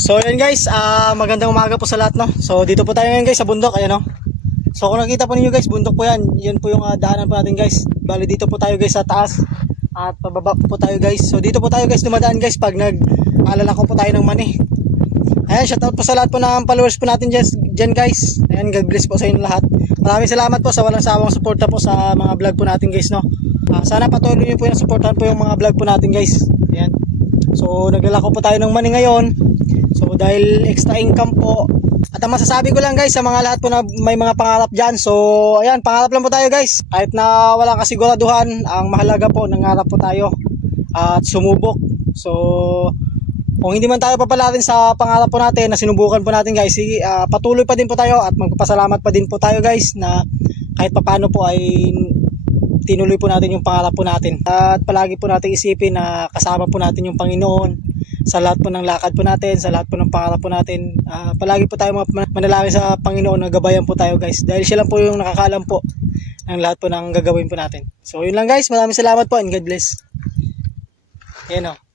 So yan guys, magandang umaga po sa lahat, no. So dito po tayo ngayon guys sa bundok, ayan, no. So kung nakita po ninyo guys, bundok po yan. Yan po yung daanan po natin guys. Bali dito po tayo guys sa taas at pababa po tayo guys. So dito po tayo guys dumadaan guys pag nag-alalako po tayo ng mani. Ayan, shoutout po sa lahat po ng followers po natin dyan guys. Ayan, God bless po sa inyo lahat. Maraming salamat po sa walang sawang suporta po sa mga vlog po natin guys, no. Sana patuloy niyo po yung supportahan po yung mga vlog po natin guys. Ayan. So naglalako po tayo ng mani ngayon. So dahil extra income po. At ang masasabi ko lang guys sa mga lahat po na may mga pangarap dyan. So ayan, pangarap lang po tayo guys. Kahit na wala kasiguraduhan, ang mahalaga po nangarap po tayo at sumubok. So kung hindi man tayo papalarin sa pangarap po natin na sinubukan po natin guys, sige, patuloy pa din po tayo at magpapasalamat pa din po tayo guys na kahit papano po ay tinuloy po natin yung pangarap po natin. At palagi po natin isipin na kasama po natin yung Panginoon sa lahat po ng lakad po natin, sa lahat po ng pangarap po natin. Palagi po tayo manalangin sa Panginoon na gabayan po tayo guys. Dahil siya lang po yung nakakaalam po ng lahat po ng gagawin po natin. So yun lang guys, maraming salamat po and God bless. Ayan o.